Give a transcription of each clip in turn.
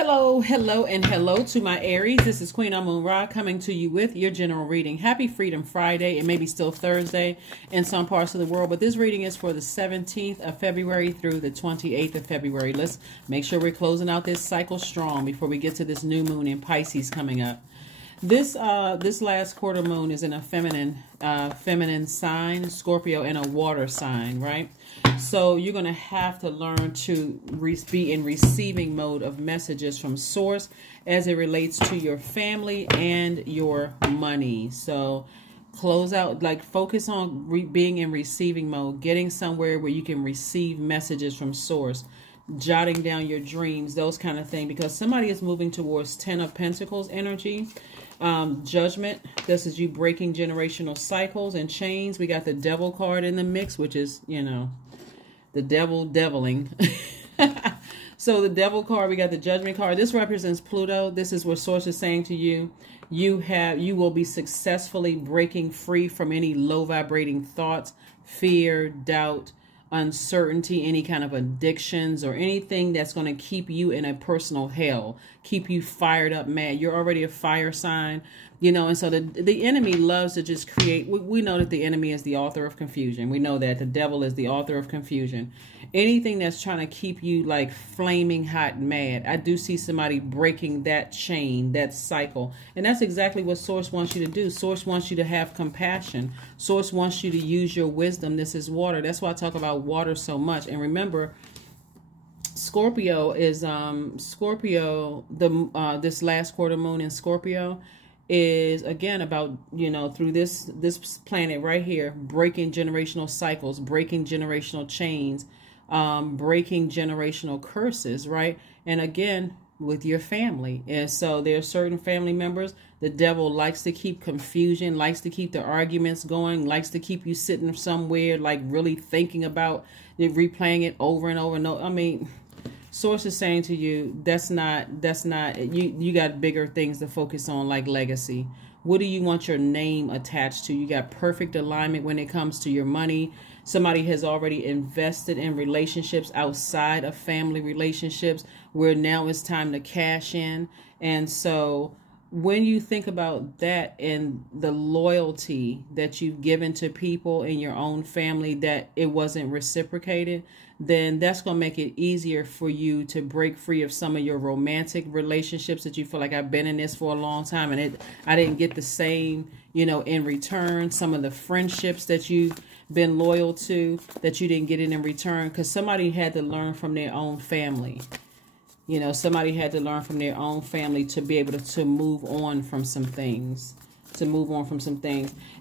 Hello, hello, and hello to my Aries. This is Queen Amun Ra coming to you with your general reading. Happy Freedom Friday. It may be still Thursday in some parts of the world, but this reading is for the 17th of February through the 28th of February. Let's make sure we're closing out this cycle strong before we get to this new moon in Pisces coming up. This last quarter moon is in a feminine sign, Scorpio, and a water sign, right? So you're going to have to learn to be in receiving mode of messages from source as it relates to your family and your money. So close out, like focus on being in receiving mode, getting somewhere where you can receive messages from source, jotting down your dreams, those kind of things, because somebody is moving towards 10 of Pentacles energy. Judgment. This is you breaking generational cycles and chains. We got the Devil card in the mix, which is, you know, the devil deviling. So the Devil card, we got the Judgment card. This represents Pluto. This is what source is saying to you. You will be successfully breaking free from any low vibrating thoughts, fear, doubt, uncertainty, any kind of addictions or anything that's going to keep you in a personal hell, keep you fired up, mad. You're already a fire sign, you know, and so the enemy loves to just create. We know that the enemy is the author of confusion. We know that the devil is the author of confusion. Anything that's trying to keep you like flaming hot mad. I do see somebody breaking that chain, that cycle. And that's exactly what source wants you to do. Source wants you to have compassion. Source wants you to use your wisdom. This is water. That's why I talk about water so much. And remember, Scorpio is this last quarter moon in Scorpio is again about, you know, through this planet right here, breaking generational cycles, breaking generational chains, breaking generational curses, right? And again, with your family. And so there are certain family members, the devil likes to keep confusion, likes to keep the arguments going, likes to keep you sitting somewhere, like really thinking about it, replaying it over and over and over. I mean, source is saying to you, that's not, you got bigger things to focus on, like legacy. What do you want your name attached to? You got perfect alignment when it comes to your money. Somebody has already invested in relationships outside of family relationships where now it's time to cash in. And so when you think about that and the loyalty that you've given to people in your own family, that it wasn't reciprocated, then that's going to make it easier for you to break free of some of your romantic relationships that you feel like, I've been in this for a long time and I didn't get the same, you know, in return. Some of the friendships that you've been loyal to that you didn't get it in return because somebody had to learn from their own family. You know, somebody had to learn from their own family to be able to move on from some things.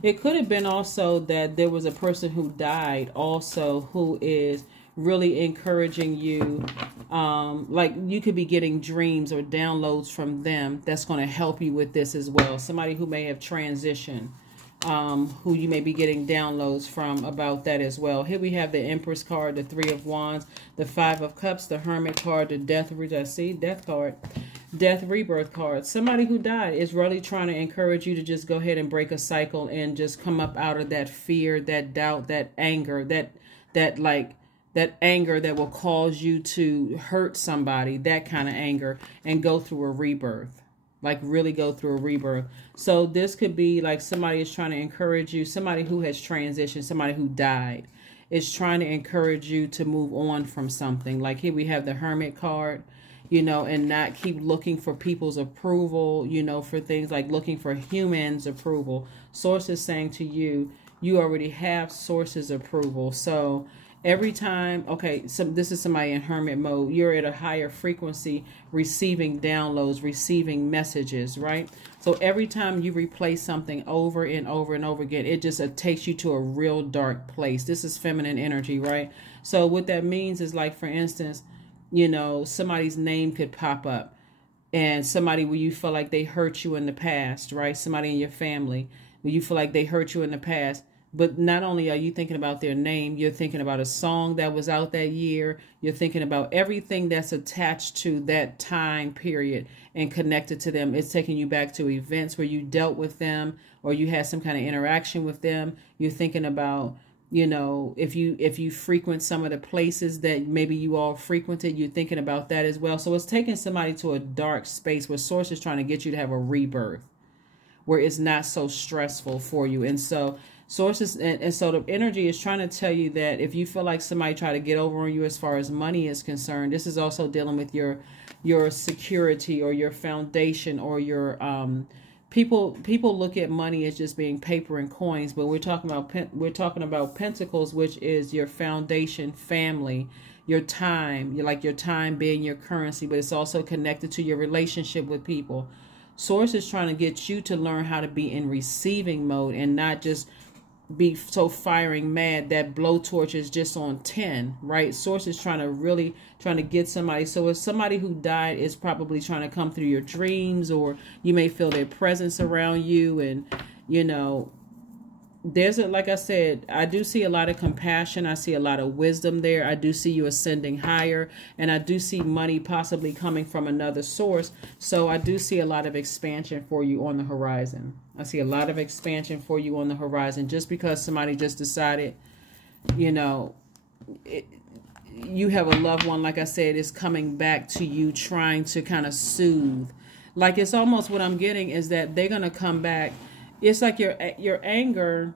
It could have been also that there was a person who died also who is really encouraging you. Like you could be getting dreams or downloads from them that's going to help you with this as well. Somebody who may have transitioned, who you may be getting downloads from about that as well. Here we have the Empress card, the Three of Wands, the Five of Cups, the Hermit card, the Death card, Death Rebirth card. Somebody who died is really trying to encourage you to just go ahead and break a cycle and just come up out of that fear, that doubt, that anger, that anger that will cause you to hurt somebody, that kind of anger, and go through a rebirth. Like really go through a rebirth. So this could be like somebody is trying to encourage you, somebody who has transitioned, somebody who died is trying to encourage you to move on from something. Like here we have the Hermit card, you know, and not keep looking for people's approval, you know, for things like looking for humans' approval. Source is saying to you, you already have source's approval. So every time, okay, so this is somebody in hermit mode. You're at a higher frequency, receiving downloads, receiving messages, right? So every time you replay something over and over and over again, it just takes you to a real dark place. This is feminine energy, right? So what that means is, like, for instance, you know, somebody's name could pop up and somebody where you feel like they hurt you in the past, right? Somebody in your family where you feel like they hurt you in the past. But not only are you thinking about their name, you're thinking about a song that was out that year. You're thinking about everything that's attached to that time period and connected to them. It's taking you back to events where you dealt with them or you had some kind of interaction with them. You're thinking about You know, if you frequent some of the places that maybe you all frequented, you're thinking about that as well. So it's taking somebody to a dark space where Source is trying to get you to have a rebirth, where it's not so stressful for you. And so sources and so the energy is trying to tell you that if you feel like somebody try to get over on you as far as money is concerned, this is also dealing with your security or your foundation or your people look at money as just being paper and coins, but we're talking about pentacles, which is your foundation, family, your time, your time being your currency, but it's also connected to your relationship with people. Source is trying to get you to learn how to be in receiving mode and not just be so firing mad that blowtorch is just on 10, right? Source is trying to get somebody. So if somebody who died is probably trying to come through your dreams, or you may feel their presence around you, and you know, there's like I said, I do see a lot of compassion. I see a lot of wisdom there. I do see you ascending higher, and I do see money possibly coming from another source. So I do see a lot of expansion for you on the horizon. I see a lot of expansion for you on the horizon. Just because somebody just decided, you know, you have a loved one, like I said, is coming back to you, trying to kind of soothe. Like, it's almost what I'm getting is that they're going to come back. It's like your anger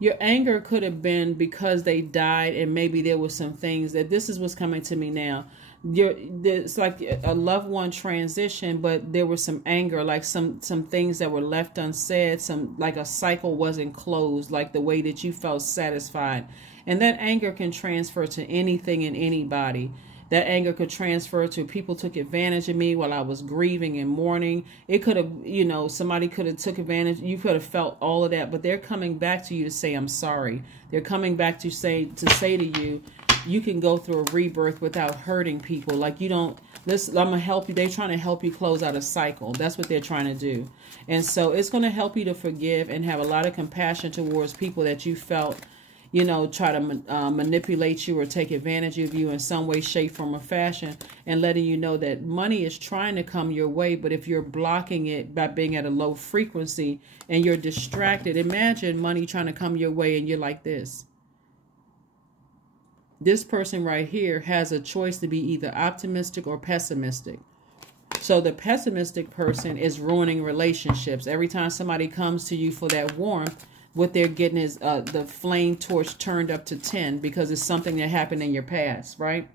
could have been because they died, and maybe there was some things that this is what's coming to me now. It's like a loved one transition, but there was some anger, like some things that were left unsaid, some like a cycle wasn't closed, like the way that you felt satisfied. And that anger can transfer to anything and anybody. That anger could transfer to people took advantage of me while I was grieving and mourning. It could have, you know, somebody could have took advantage. You could have felt all of that, but they're coming back to you to say, I'm sorry. They're coming back to say to you, you can go through a rebirth without hurting people. Like, you don't, I'm going to help you. They're trying to help you close out a cycle. That's what they're trying to do. And so it's going to help you to forgive and have a lot of compassion towards people that you felt, you know, try to manipulate you or take advantage of you in some way, shape, form, or fashion, and letting you know that money is trying to come your way. But if you're blocking it by being at a low frequency and you're distracted, imagine money trying to come your way and you're like this. This person right here has a choice to be either optimistic or pessimistic. So the pessimistic person is ruining relationships. Every time somebody comes to you for that warmth, what they're getting is the flame torch turned up to 10 because it's something that happened in your past, right?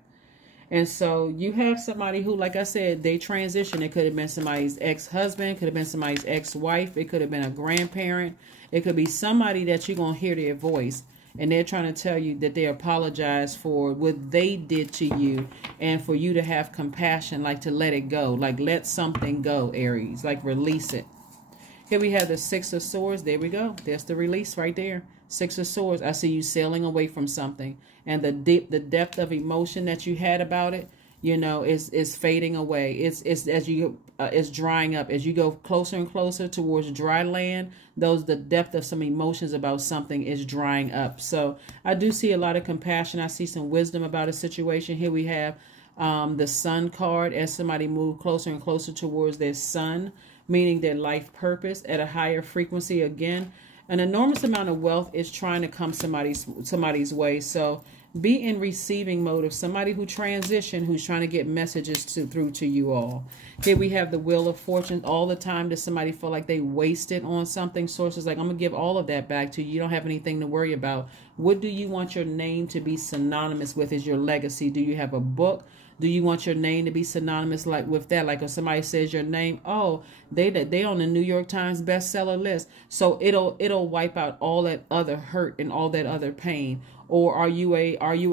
And so you have somebody who, like I said, they transition. It could have been somebody's ex-husband, could have been somebody's ex-wife, it could have been a grandparent, it could be somebody that you're going to hear their voice. And they're trying to tell you that they apologize for what they did to you, and for you to have compassion, like to let it go, like let something go, Aries, like release it. Here we have the Six of Swords. There we go. There's the release right there. Six of Swords. I see you sailing away from something, and the depth of emotion that you had about it, you know, is fading away. It's drying up as you go closer and closer towards dry land. The depth of some emotions about something is drying up. So I do see a lot of compassion. I see some wisdom about a situation. Here we have the Sun card, as somebody moved closer and closer towards their sun, meaning their life purpose at a higher frequency. Again, an enormous amount of wealth is trying to come somebody's way. So be in receiving mode of somebody who transitioned, who's trying to get messages through to you all. Here we have the Wheel of Fortune. All the time does somebody feel like they wasted on something? Source is like, I'm going to give all of that back to you. You don't have anything to worry about. What do you want your name to be synonymous with? Is your legacy? Do you have a book? Do you want your name to be synonymous like with that? Like if somebody says your name, oh, they on the New York Times bestseller list. So it'll wipe out all that other hurt and all that other pain. Or are you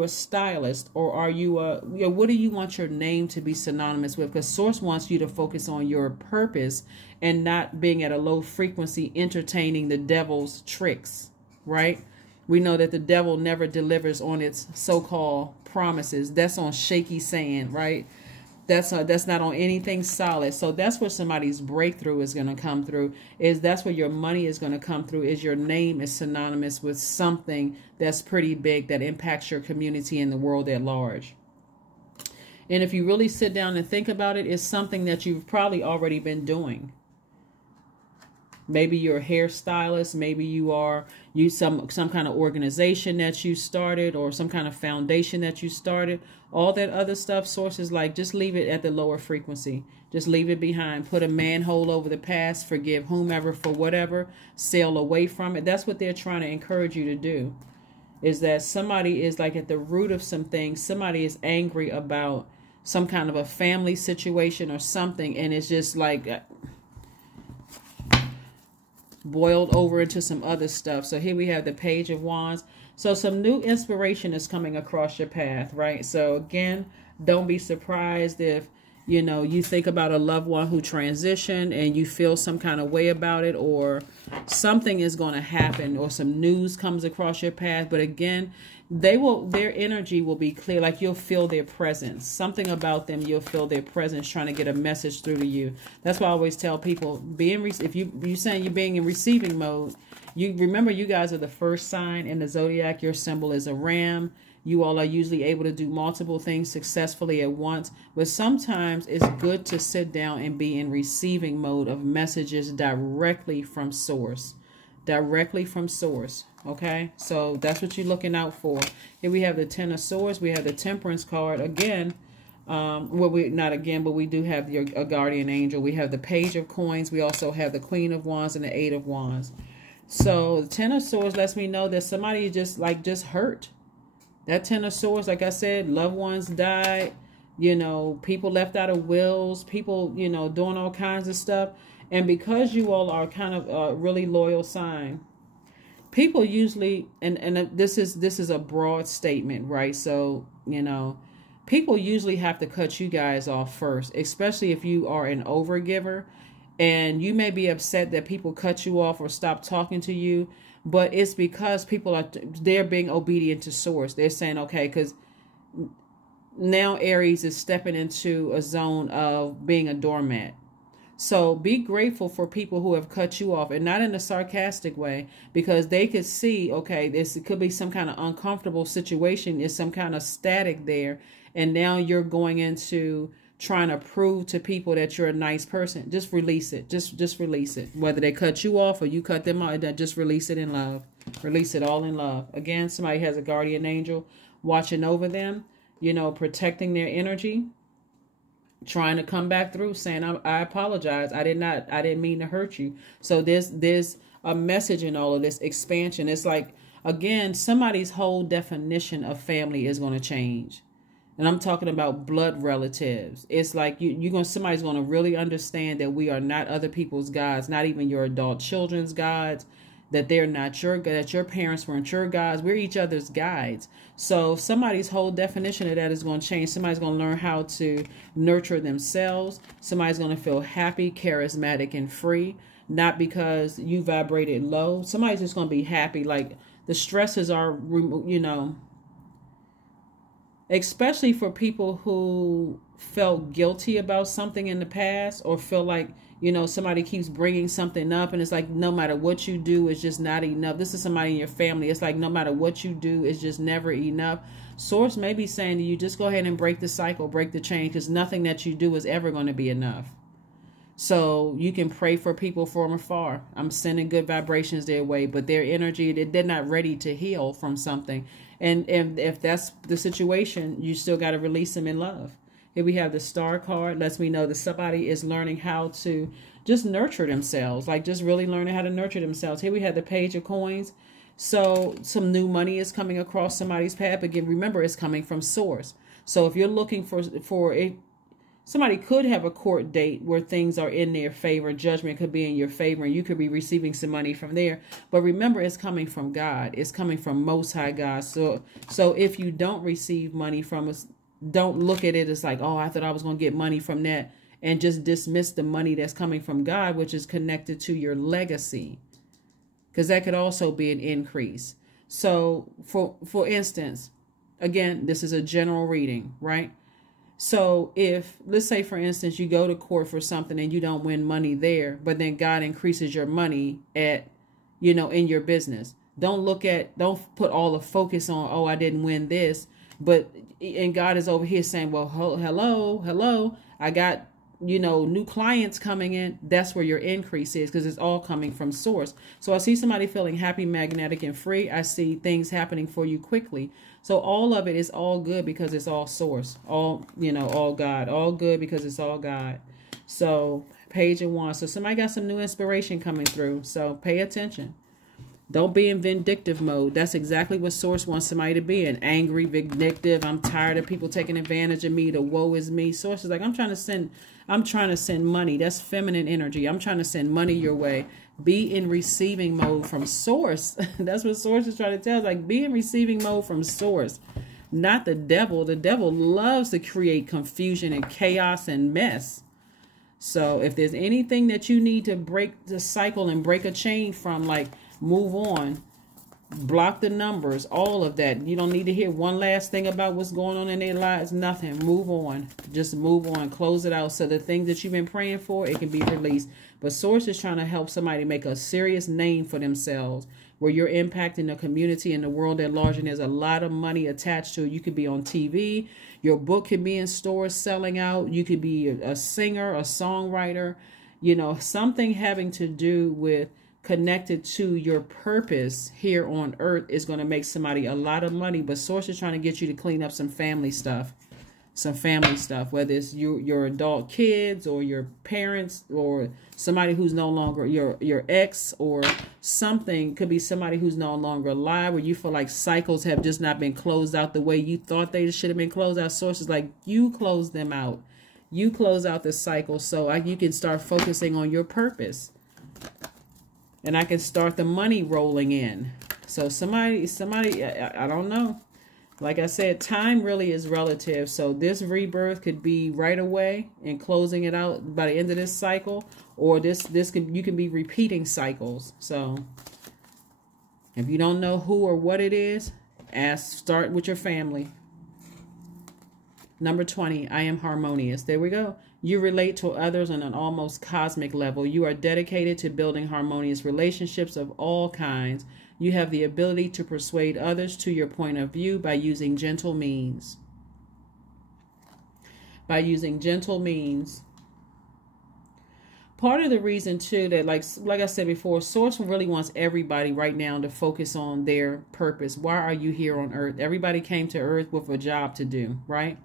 a stylist? Or are you what do you want your name to be synonymous with? Because Source wants you to focus on your purpose and not being at a low frequency entertaining the devil's tricks, right? We know that the devil never delivers on its so-called promises. That's on shaky sand, right? That's not on anything solid. So that's where somebody's breakthrough is going to come through. That's where your money is going to come through. Is your name is synonymous with something that's pretty big that impacts your community and the world at large. And if you really sit down and think about it, it's something that you've probably already been doing. Maybe you're a hairstylist. Maybe you some kind of organization that you started, or some kind of foundation that you started. All that other stuff, sources like, just leave it at the lower frequency. Just leave it behind. Put a manhole over the past. Forgive whomever for whatever. Sail away from it. That's what they're trying to encourage you to do. Is that somebody is like at the root of some things. Somebody is angry about some kind of a family situation or something, and it's just like boiled over into some other stuff. So here we have the Page of Wands. So some new inspiration is coming across your path, right? So again, don't be surprised if, you know, you think about a loved one who transitioned and you feel some kind of way about it, or something is going to happen, or some news comes across your path. But again, their energy will be clear. Like, you'll feel their presence. Something about them, you'll feel their presence trying to get a message through to you. That's why I always tell people, if you're saying you're being in receiving mode, you remember, you guys are the first sign in the zodiac. Your symbol is a ram. You all are usually able to do multiple things successfully at once. But sometimes it's good to sit down and be in receiving mode of messages directly from source. Directly from source. Okay, so that's what you're looking out for. Here we have the Ten of Swords. We have the Temperance card again. Well, we do have a guardian angel. We have the Page of Coins. We also have the Queen of Wands and the Eight of Wands. So the Ten of Swords lets me know that somebody just hurt. That Ten of Swords, like I said, loved ones died. You know, people left out of wills. People, you know, doing all kinds of stuff. And because you all are kind of a really loyal sign, people usually, and this is a broad statement, right? So, you know, people usually have to cut you guys off first, especially if you are an overgiver. And you may be upset that people cut you off or stop talking to you, but it's because they're being obedient to source. They're saying, okay, because now Aries is stepping into a zone of being a doormat. So be grateful for people who have cut you off, and not in a sarcastic way, because they could see, okay, it could be some kind of uncomfortable situation. There's some kind of static there. And now you're going into trying to prove to people that you're a nice person. Just release it. Just release it. Whether they cut you off or you cut them off, just release it in love. Release it all in love. Again, somebody has a guardian angel watching over them, you know, protecting their energy, trying to come back through, saying, I apologize. I didn't mean to hurt you. So there's a message in all of this expansion. It's like, again, somebody's whole definition of family is going to change. And I'm talking about blood relatives. It's like somebody's going to really understand that we are not other people's gods, not even your adult children's gods, that they're not that your parents weren't your gods. We're each other's guides. So somebody's whole definition of that is going to change. Somebody's going to learn how to nurture themselves. Somebody's going to feel happy, charismatic, and free, not because you vibrated low. Somebody's just going to be happy. Like, the stresses are, you know, especially for people who felt guilty about something in the past, or feel like, you know, somebody keeps bringing something up and it's like, no matter what you do, it's just not enough. This is somebody in your family. It's like, no matter what you do, it's just never enough. Source may be saying to you, just go ahead and break the cycle, break the chain, because nothing that you do is ever going to be enough. So you can pray for people from afar. I'm sending good vibrations their way, but their energy, they're not ready to heal from something. And if that's the situation, you still got to release them in love. Here we have the Star card. Lets me know that somebody is learning how to just nurture themselves, like just really learning how to nurture themselves. Here we have the Page of Coins. So some new money is coming across somebody's path. Again, remember, it's coming from source. So if you're looking for it, somebody could have a court date where things are in their favor. Judgment could be in your favor, and you could be receiving some money from there. But remember, it's coming from God. It's coming from Most High God. So if you don't receive money from us, don't look at it as like, oh, I thought I was going to get money from that, and just dismiss the money that's coming from God, which is connected to your legacy, because that could also be an increase. So for instance, again, this is a general reading, right? So if, let's say, for instance, you go to court for something and you don't win money there, but then God increases your money at, you know, in your business. Don't put all the focus on, oh, I didn't win this. And God is over here saying, well, hello, I got new clients coming in, that's where your increase is, because it's all coming from source. So I see somebody feeling happy, magnetic, and free. I see things happening for you quickly. So all of it is all good because it's all source, all God, all good because it's all God. So Page of Wands. So somebody got some new inspiration coming through. So pay attention. Don't be in vindictive mode. That's exactly what source wants somebody to be in. Angry, vindictive. I'm tired of people taking advantage of me. The woe is me. Source is like, I'm trying to send money. That's feminine energy. I'm trying to send money your way. Be in receiving mode from source. That's what source is trying to tell us. Like, be in receiving mode from source, not the devil. The devil loves to create confusion and chaos and mess. So if there's anything that you need to break the cycle and break a chain from, like, move on, block the numbers, all of that. You don't need to hear one last thing about what's going on in their lives. Nothing. Move on. Just move on. Close it out. So the things that you've been praying for, it can be released. But source is trying to help somebody make a serious name for themselves, where you're impacting the community and the world at large, and there's a lot of money attached to it. You could be on TV. Your book could be in stores selling out. You could be a singer, a songwriter, something having to do with connected to your purpose here on earth is going to make somebody a lot of money. But source is trying to get you to clean up some family stuff, whether it's your adult kids or your parents or somebody who's no longer your ex, or something. Could be somebody who's no longer alive, where you feel like cycles have just not been closed out the way you thought they should have been closed out. Source is like, you close them out. You close out the cycle so you can start focusing on your purpose. And I can start the money rolling in. So somebody, I don't know. Like I said, time really is relative. So this rebirth could be right away and closing it out by the end of this cycle, or you can be repeating cycles. So if you don't know who or what it is, start with your family. Number 20, I am harmonious. There we go. You relate to others on an almost cosmic level. You are dedicated to building harmonious relationships of all kinds. You have the ability to persuade others to your point of view by using gentle means. Part of the reason too that like I said before, source really wants everybody right now to focus on their purpose. Why are you here on earth? Everybody came to earth with a job to do, right?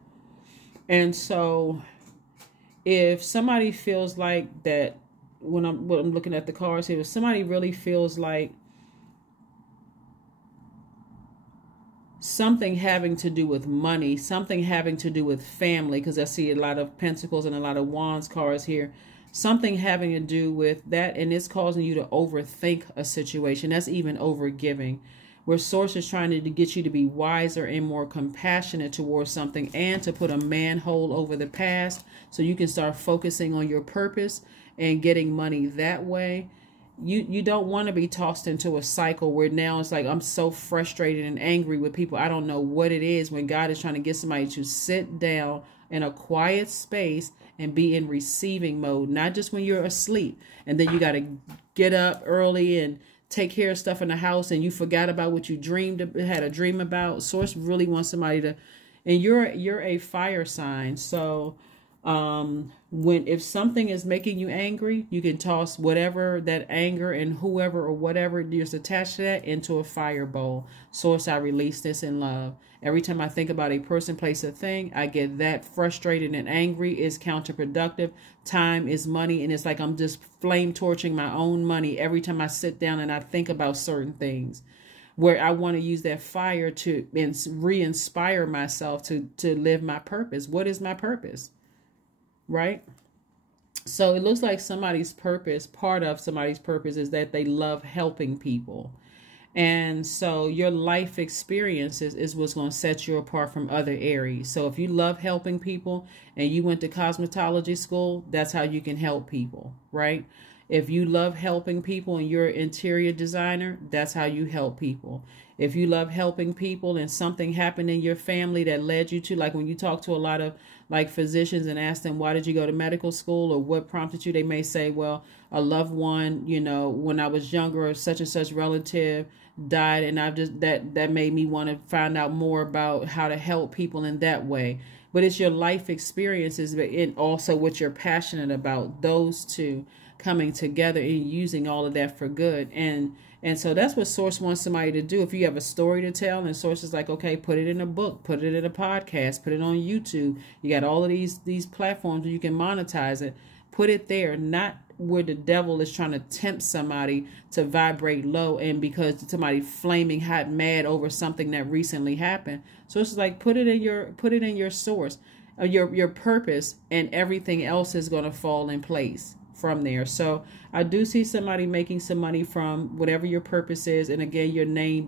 And so if somebody feels like that, when I'm looking at the cards here, if somebody really feels like something having to do with money, something having to do with family, because I see a lot of pentacles and a lot of wands cards here, something having to do with that, and it's causing you to overthink a situation. That's even overgiving, where source is trying to get you to be wiser and more compassionate towards something, and to put a manhole over the past so you can start focusing on your purpose and getting money that way. You don't want to be tossed into a cycle where now it's like, I'm so frustrated and angry with people. I don't know what it is, when God is trying to get somebody to sit down in a quiet space and be in receiving mode, not just when you're asleep and then you got to get up early and take care of stuff in the house and you forgot about what you had a dream about. Source really wants somebody to, and you're a fire sign. So if something is making you angry, you can toss whatever that anger and whoever or whatever is attached to that into a fire bowl. Source, I release this in love. Every time I think about a person, place, a thing, I get that frustrated and angry. Is counterproductive. Time is money, and it's like I'm just flame torching my own money every time I sit down and I think about certain things, where I want to use that fire to re-inspire myself to live my purpose. What is my purpose? Right? So it looks like somebody's purpose, part of somebody's purpose, is that they love helping people. And so your life experiences is what's going to set you apart from other Aries. So if you love helping people and you went to cosmetology school, that's how you can help people, right? If you love helping people and you're an interior designer, that's how you help people. If you love helping people and something happened in your family that led you to, like when you talk to a lot of like physicians and ask them, why did you go to medical school or what prompted you? They may say, well, a loved one, when I was younger, such and such relative died, and that made me want to find out more about how to help people in that way. but it's your life experiences and also what you're passionate about. Those two coming together and using all of that for good. And so that's what Source wants somebody to do. If you have a story to tell, and Source is like, okay, put it in a book, put it in a podcast, put it on YouTube. You got all of these platforms where you can monetize it. Put it there, not where the devil is trying to tempt somebody to vibrate low, and because somebody flaming hot mad over something that recently happened. So it's like put it in your source, your purpose, and everything else is going to fall in place from there. So I do see somebody making some money from whatever your purpose is, and again, your name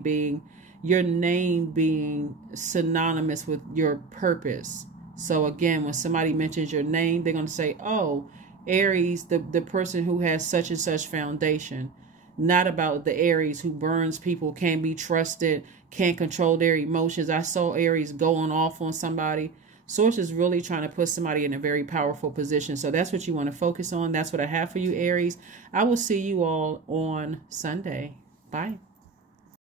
being synonymous with your purpose. So again, when somebody mentions your name, they're going to say, oh, Aries, the person who has such and such foundation. Not about the Aries who burns people, can't be trusted, can't control their emotions. I saw Aries going off on somebody. Source is really trying to put somebody in a very powerful position. So that's what you want to focus on. That's what I have for you, Aries. I will see you all on Sunday. Bye.